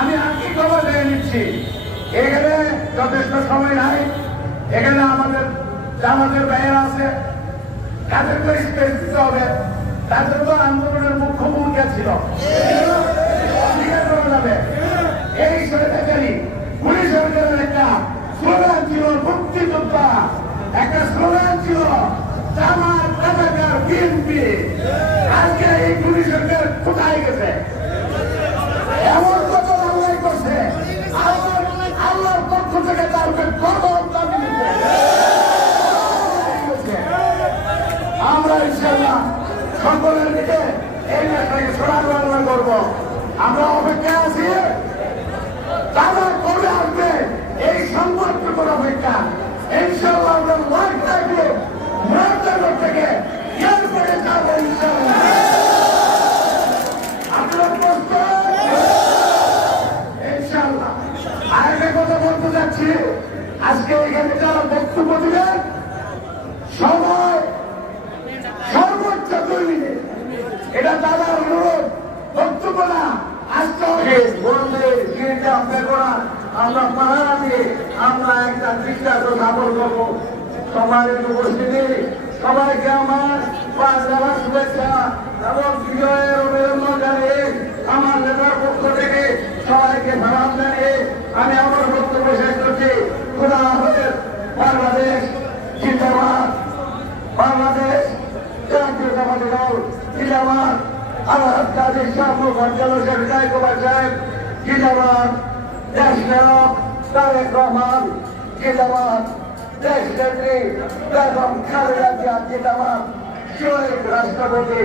আমি আর্থিকভাবে দেখে নিচ্ছি এখানে যথেষ্ট সময় নাই। এখানে আমাদের জামাতের ভাইয়েরা আছে, তাদেরকে স্পেস দিতে হবে। তাদের তো আন্দোলনের মুখ্য ভূমিকা ছিল, অস্বীকার করা যাবে। এই সরকারি পুলিশ সরকারের একটা স্লোগান ছিল মুক্তিযোদ্ধা, একটা স্লোগান ছিল জামাত রাজাকার বিএনপি। আজকে এই পুলিশ সরকার কোথায় গেছে? এমন কত অন্যায় করছে, আল্লাহর পক্ষ থেকে তারকে কত দাবি দিতে। আমরা ইনশাআল্লাহ সকলের দিকে এই নেতাকে সরাসরি করবো। আমরা অপেক্ষা আছি, তারা কবে আসবে এই সংবাদটুকুর অপেক্ষা। ইনশাআল্লাহ আমরা লাখ থাকবে মহানগর থেকে এরপরে যাবো ইনশাআল্লাহ। আপনারা প্রস্তুত? ইনশাআল্লাহ। আরেকটা কথা বলতে যাচ্ছি, আজকে এখানে যারা বক্তব্য দিবেন সবাই সর্বোচ্চ 2 মিনিট। এটা দাদার অনুরোধ, বক্তব্য না। আজকে আমরা পাহারা দিয়ে আমরা একটা দৃষ্টান্ত স্থাপন করবো। সমাজের উপস্থিতি সবাইকে আমার শুভেচ্ছা এবং বিজয়ের অভিনন্দন জানিয়ে আমার নেতার পক্ষ থেকে সবাইকে সালাম জানিয়ে আমি আমার বক্তব্য শেষ করছি। খোদা হাফেজ। বাংলাদেশ জিন্দাবাদ, বাংলাদেশ জাতীয়তাবাদী দল জিন্দাবাদ, আলহাজ কাজী শাহ মুফাজ্জল হোসেন কায়কোবাদ সাহেব জিন্দাবাদ, দেশ নায়ক তারেক রহমান জিন্দাবাদ, দেশ নেত্রী বেগম খালেদা জিয়া জিন্দাবাদ, শহীদ রাষ্ট্রপতি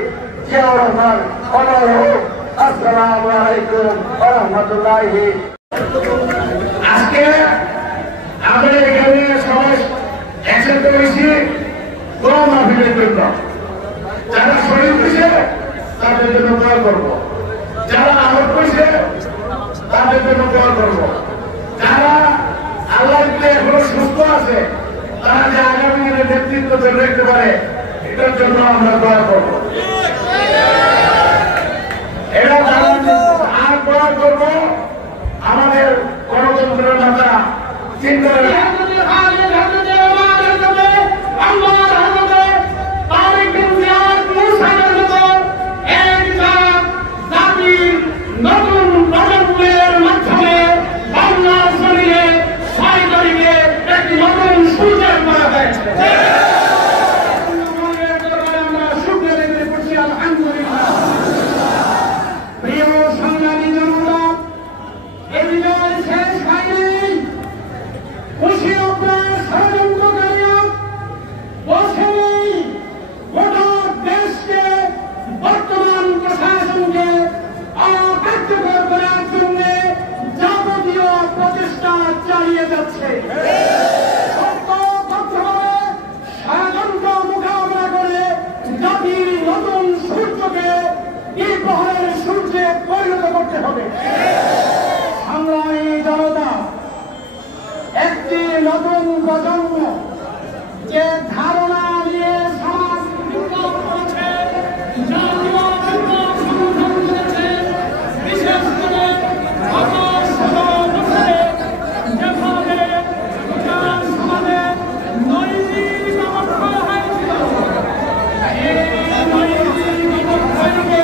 জিয়াউর রহমান অমর হোক। আসসালামু আলাইকুম ওয়া রাহমাতুল্লাহি। আজকে আমাদের এখানে সবাই একসাথে হয়েছি দোয়া মাহফিলের জন্য। যারা শহীদ হয়েছে তাদের জন্য দোয়া করবো, যারা আহত হয়েছে তাদের জন্য দোয়া করবো, যারা আল্লাহ এখনো সুস্থ আছে তারা যে আগামী দিনের নেতৃত্ব ধরে রাখতে পারে এটার জন্য আমরা দোয়া করবো। এটা আর দোয়া করবো আমাদের গণতন্ত্রের নেতা চিন্তা নতুন প্রজন্ম যে ধারণা নিয়ে সমাজ করেছে, বিশেষ করে সমাজে নৈতিক অবক্ষয় হয়েছিল, এই নৈতিক অবক্ষয়কে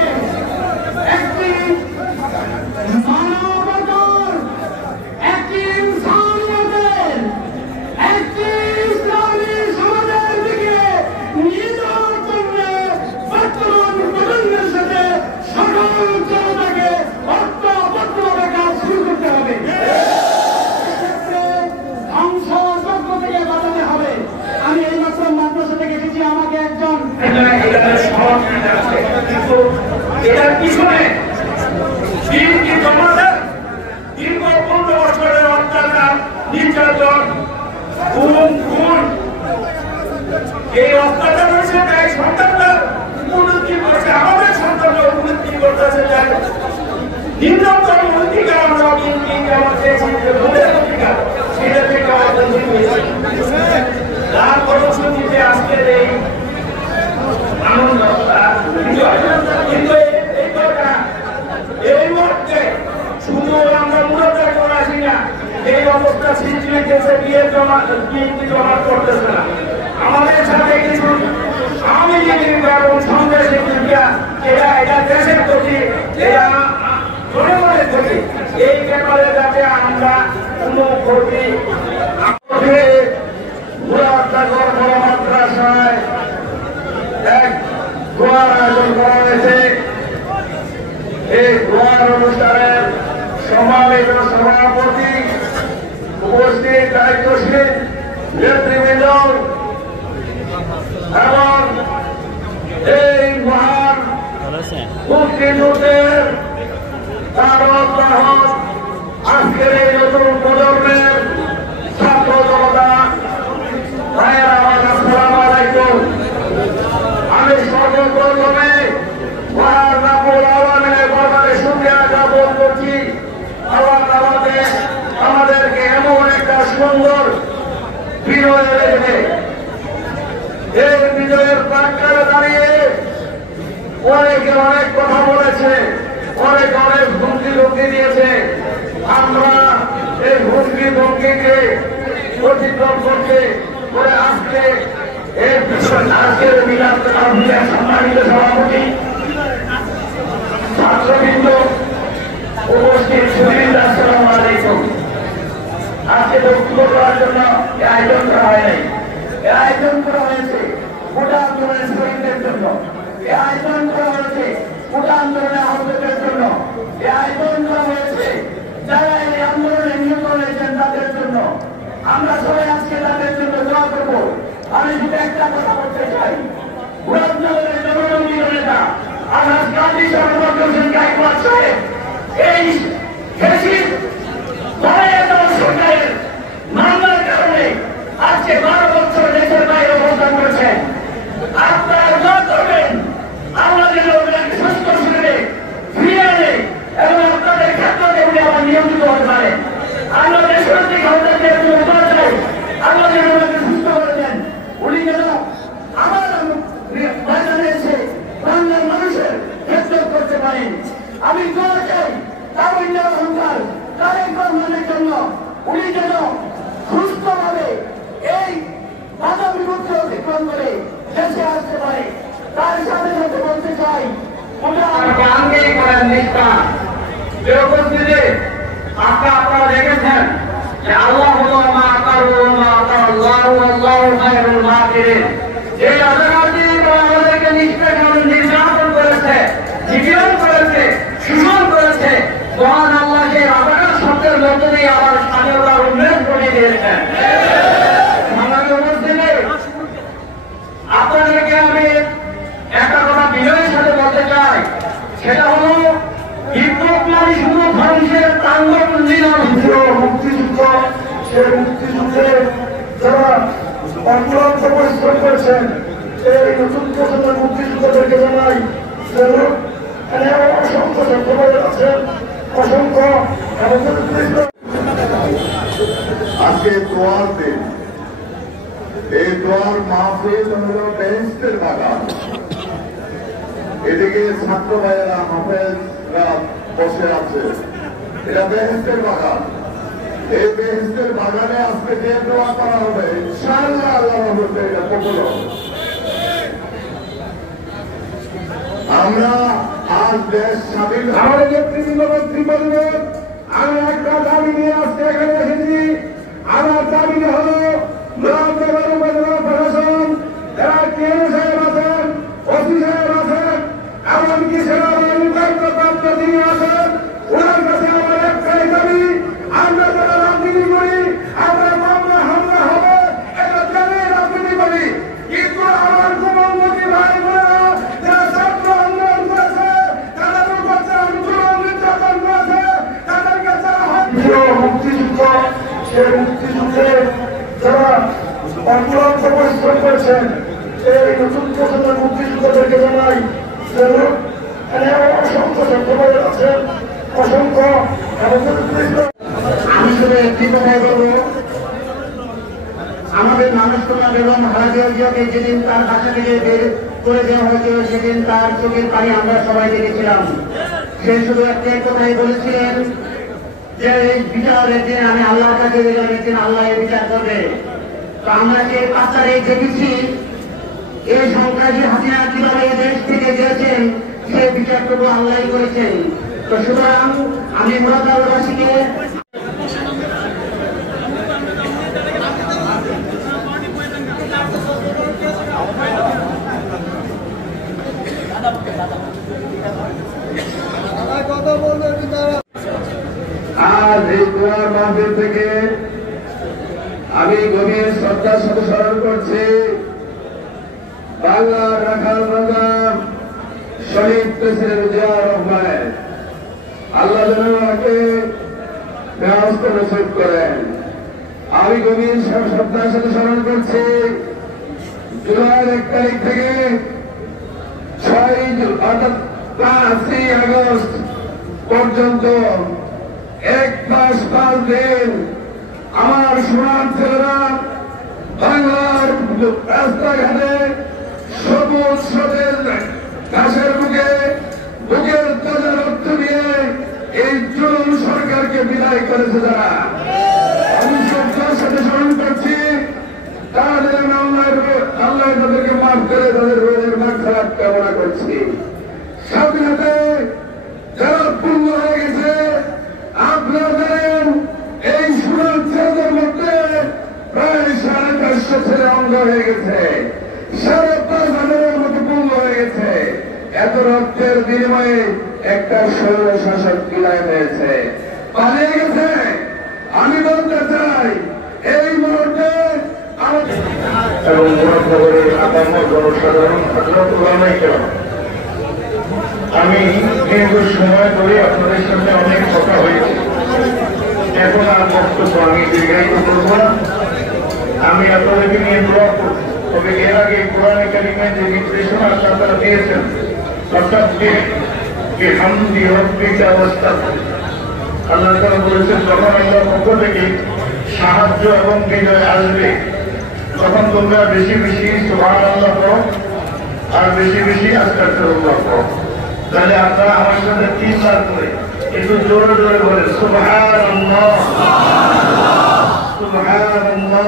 একটি মানবতার, একটি ইনসানিয়তের, একটি ইসলামী সমাজের দিকে নিয়ে যাওয়ার জন্য বর্তমান প্রজন্মের সাথে সকল জনতাকে ঐক্যবদ্ধভাবে কাজ শুরু করতে হবে। এক্ষেত্রে ধ্বংসযজ্ঞ থেকে বাঁচাতে হবে। আমি এই মাত্র মাদ্রাসা থেকে এসেছি, আমাকে একজন এটার পিছনে দীর্ঘ 15 বছরের অত্যাচার, নির্যাতন, খুন, এই অত্যাচার হয়েছে। তাই সন্তানরা উন্নতি করেছে, আমাদের সন্তানরা উন্নতি করতেছে। তাই নিম্নতম অধিকার আমরা অধিকার সেটা থেকে আমাদের তার ফলশ্রুতিতে আজকের এই আনন্দ। কিন্তু এই মুহূর্তে শুধু আমরা এই অবস্থা সৃষ্টি হয়েছে, বিএনপি জমা করতেছে না। আমাদের সাথে কিছু আওয়ামী লীগের এবং সন্ত্রাসী এরা এটা দেশের প্রতি, এরা জনগণের প্রতি, এই ব্যাপারে যাতে আমরা কোনো ক্ষতি মাদ্রাসায় এক দোয়ার আয়োজন করা হয়েছে। এই দোয়ার অনুষ্ঠানের সম্মানিত সভাপতি, উপস্থিত দায়িত্বশীল নেতৃবৃন্দ এবং এই মহান মুক্তিযুদ্ধের তারক বাহক আজকের এই নতুন প্রজন্মের ছাত্র জনতা ভাইয়েরা আমার আসসালামু আলাইকুম। আমি সর্বপ্রথমে মহান রাব্বুল আলামিনের দরবারে শুকরিয়া জ্ঞাপন করছি। আল্লাহ আমাদেরকে এমন একটা সুন্দর বিজয় রেখেছে। এই বিজয়ের প্রাক্কালে দাঁড়িয়ে অনেকে অনেক কথা বলেছে, অনেক অনেক হুমকি ধমকি দিয়েছে। আমরা এই হুমকি ধমকিকে অতিক্রম করতে করে আজকে এই আজকের মিলাদ সম্মানিত সভাপতি, ছাত্রবৃন্দ, উপস্থিত সুধীর, আসসালামু আলাইকুম। আজকে বক্তব্য করার জন্য আয়োজন করা হয় নাই। আয়োজন করা হয়েছে গোটা আন্দোলনের শহীদদের জন্য, আয়োজন করা হয়েছে গোটা আন্দোলনের আহতদের জন্য, আয়োজন করা হয়েছে যারা এই আন্দোলনে নিহত হয়েছেন তাদের জন্য। আমরা সবাই আজকে তাদের জন্য দোয়া করবো। আমি শুধু একটা কথা বলতে চাই, মুরাদনগরের জনগণী নেতা আলহাজ গাজী সাহেব সাহেব এই সরকারের মামলার কারণে আজকে 12 বছর দেশের বাইরে অবস্থান করেছেন। আপনারা দোয়া করবেন আমরা যেন সুস্থ শরীরে ফিরে আনে এবং আপনাদের ক্ষেত্রে উনি আবার নিয়মিত হতে পারেন। আমরা দেশের দিকে হতে চাই, আমরা যেন সুস্থ করে দেন। উনি যেন আমার বাজারে এসে বাংলার মানুষের ক্ষেত্র করতে পারেন। আমি দোয়া চাই তামিল অহংকার তারেক রহমানের জন্য উনি যেন সুস্থভাবে এই বাধা বিপত্তি অতিক্রম করে দেশে আসতে পারে। তার সাথে সাথে বলতে চাই আপনারা দেখেছেন যে আল্লাহ এই রাজাকারী আমাদেরকে নির্যাতন করেছে, নিপীড়ন করেছে, শোষণ করেছে। মহান আল্লাহ সেই রাজাকার শব্দের মধ্য দিয়ে আবার স্বাধীনতার উন্নয়ন করে দিয়েছেন। আপনাদেরকে আমি একটা কথা বিনয়ের সাথে বলতে চাই, সেটা হলো বিপ্লব মানে শুধু ধ্বংসের প্রাঙ্গণ মুক্তিযুদ্ধ। সেই মুক্তিযুদ্ধে যারা অক্লান্ত পরিশ্রম করেছেন এই নতুন প্রজন্মের মুক্তিযুদ্ধদেরকে জানাই অসংখ্য ছাত্রবাদ আছেন, অসংখ্য। আজকে দোয়ার দিন, এই দোয়ার মাহফিল হল বেহেশতের বাগান। এদিকে ছাত্র ভাইয়েরা হাফেজরা বসে আছে, এটা বেহেশতের বাগান। এই বেহেশতের বাগানে আজকে যে দোয়া করা হবে ইনশাআল্লাহ আল্লাহর রহমতে এটা কবুল হবে। আমরা আজ দেশ স্বাধীন, আমাদের নেতৃবৃন্দ আমি একটা দাবি নিয়ে আজকে এখানে এসেছি। আমার দাবি হলো মুরাদনগর উপজেলা প্রশাসন, যারা কেউ সাহেব আছেন, ওসি সাহেব আছেন, এমনকি সেনাবাহিনী দায়িত্বপ্রাপ্ত যিনি আছেন, ওনার কাছে আমার একটাই দাবি, আমরা যারা রাজনীতি করি, আমরা মামলা হামলা হবে এটা জানি রাজনীতি করি, কিন্তু আমার যুবমুখী ভাই বোনেরা যারা ছাত্র আন্দোলন করেছে, তাদের উপর আন্দোলন নির্যাতন করেছে, তাদেরকে যারা মুক্তিযুদ্ধ, সেই মুক্তিযুদ্ধে যারা অক্লান্ত পরিশ্রম করেছেন এই নতুন প্রজন্মের মুক্তিযুদ্ধদেরকে জানাই অসংখ্য ছাত্রবাদ আছেন, অসংখ্য। আমি শুধু একটি কথাই বলবো, আমাদের মানুষকন্যা বেগম খালেদা জিয়াকে যেদিন তার বাসা থেকে বের করে দেওয়া হয়েছিল সেদিন তার চোখের পানি আমরা সবাই দেখেছিলাম। সে শুধু একটাই কথাই বলেছিলেন যে এই বিচারের দিন আমি আল্লাহর কাছে গেলেন, আল্লাহ এই বিচার করবে। তো আমরা যে 5 তারিখ দেখেছি এই সন্ত্রাসী হাসিনা কিভাবে দেশ থেকে গিয়েছেন, সেই বিচারটুকু আল্লাহ করেছেন। তো সুতরাং আমি মুরাদাবাসীকে আজ এই দোয়ার মাহফিল থেকে আমি গভীর শ্রদ্ধার সাথে স্মরণ করছি বাংলার রাখাল রাজা শহীদ প্রেসিডেন্ট জিয়াউর রহমান। আল্লাহ যেন ওনাকে ব্যবস্থা নসিব করেন। আমি গভীর শ্রদ্ধার সাথে স্মরণ করছি জুলাইয়ের 1 তারিখ থেকে 6 অর্থাৎ 5 আগস্ট পর্যন্ত 1 মাস 5 দিন আমার সোনার ছেলেরা বাংলার রাস্তাঘাটে সবুজ সতেজ ঘাসের বুকের তাজা রক্ত দিয়ে এই জুলুম সরকারকে বিদায় করেছে। যারা আমি শ্রদ্ধার সাথে স্মরণ করছি তাদের আল্লাহ তাদেরকে মাফ করে তাদের রোজের মাগফিরাত কামনা করছি। স্বাধীনতা যারা পূর্ণ হয়ে গেছে, আপনারা জানেন এই সোনার ছেলেদের মধ্যে প্রায় 550 ছেলে অঙ্গ হয়ে গেছে, 5,500 মতো পূর্ণ হয়ে গেছে। এত রক্তের বিনিময়ে একটা স্বৈর শাসক বিদায় হয়েছে, পালিয়ে গেছে। আমি বলতে চাই এই মুহূর্তে এবং মুরাদনগরের আপামর জনসাধারণ আমি দীর্ঘ সময় ধরে আপনাদের সামনে অনেক কথা হয়েছে। এখন আর বক্তব্য আমি দীর্ঘায়িত করব না। আমি আপনাদেরকে নিয়ে দোয়া করব। তবে এর আগে কোরআনে কারিমে যে নির্দেশনা আল্লাহ তাআলা দিয়েছেন, অর্থাৎ বিহামদি রাব্বিকা ওয়াস্তাগফির, আল্লাহ তাআলা বলেছেন যখন আল্লাহর পক্ষ থেকে সাহায্য এবং বিজয় আসবে তখন তোমরা বেশি বেশি সুবহানাল্লাহ পড়ো আর বেশি বেশি আস্তাগফিরুল্লাহ পড়ো। তাহলে আপনারা আমার সাথে 3 বার করে একটু জোরে জোরে বলেন সুবহানাল্লাহ সুবহানাল্লাহ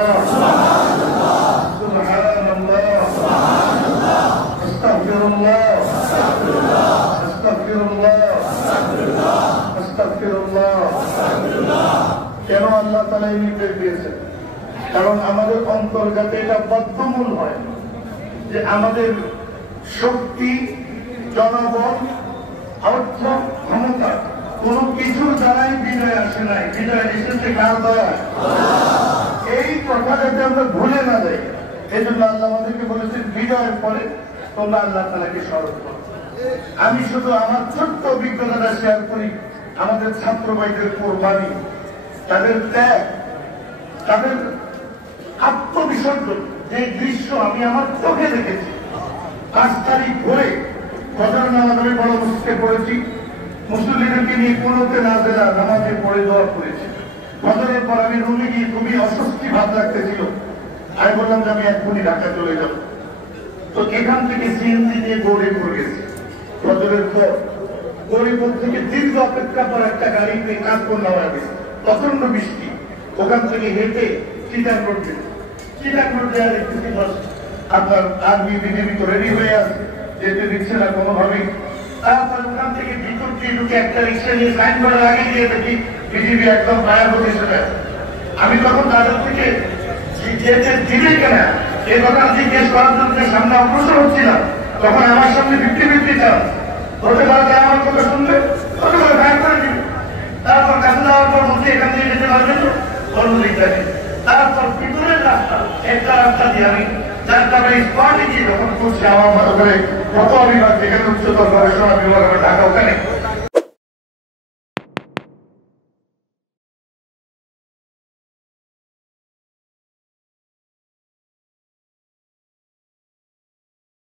সুবহানাল্লাহ আস্তাগফিরুল্লাহ আস্তাগফিরুল্লাহ আস্তাগফিরুল্লাহ। কেন আল্লাহ তাআলা এই নির্দেশ দিয়েছেন? কারণ আমাদের অন্তর যাতে এটা বদ্ধমূল হয় যে আমাদের শক্তি, জনবল, অর্থ, ক্ষমতা কোন কিছুর দ্বারাই বিজয় আসে নাই, বিজয় এসেছে কার দ্বারা? এই কথা যাতে আমরা ভুলে না যাই, এই জন্য আল্লাহ আমাদেরকে বলেছেন বিজয়ের পরে তোমরা আল্লাহ তাআলাকে স্মরণ করো। আমি শুধু আমার ছোট্ট অভিজ্ঞতাটা শেয়ার করি। আমাদের ছাত্র ভাইদের কোরবানি, তাদের ত্যাগ, তাদের আত্মবিসর্জন, যে দৃশ্য আমি আমার চোখে দেখেছি। 5 তারিখ ভোরে ফজর নামাজ আমি বড় মসজিদে পড়েছি, মুসল্লিদেরকে নিয়ে কোনোতে নাজেলা নামাজে পড়ে দোয়া করেছি। ফজরের পর আমি রুমে গিয়ে খুবই অস্বস্তি ভাব লাগতেছিল। আমি বললাম যে আমি এখনই ঢাকা চলে যাব। তো এখান থেকে সিএনজি নিয়ে গৌরীপুর গেছি। ফজরের পর গৌরীপুর থেকে দীর্ঘ অপেক্ষা পর একটা গাড়িতে কাজপুর নামা গেছে, প্রচন্ড বৃষ্টি। ওখান থেকে হেঁটে চিটাং রোড গেছে। চিটাং রোড দেওয়া দেখতেছি আপনার আর্মি বিজেপি তো রেডি হয়ে আছে, যেতে দিচ্ছে না কোনোভাবেই। তারপর ওখান থেকে ভিতর দিয়ে ঢুকে একটা রিক্সা নিয়ে সাইনবোর্ড লাগিয়ে দিয়ে দেখি বিজেপি একদম ফায়ার পজিশনে। আমি তখন তাদের থেকে যেতে দিবে কেন এই কথা জিজ্ঞেস করার জন্য সামনে অগ্রসর হচ্ছিলাম, তখন আমার সামনে 50-50 চান্স হতে পারে যে আমার কথা শুনবে, হতে পারে ফায়ার করে দিবে। তারপর কাছে যাওয়ার পর বলছি এখান থেকে যেতে পারবেন তো, তারপর ভিতরের রাস্তা, একটা রাস্তা দিয়ে আমি যাত্রাবাড়ি স্পটে গিয়ে যখন করছি আমার মতো করে কত বিভাগ যেখানে উচ্চতর গবেষণা বিভাগ ঢাকা, ওখানে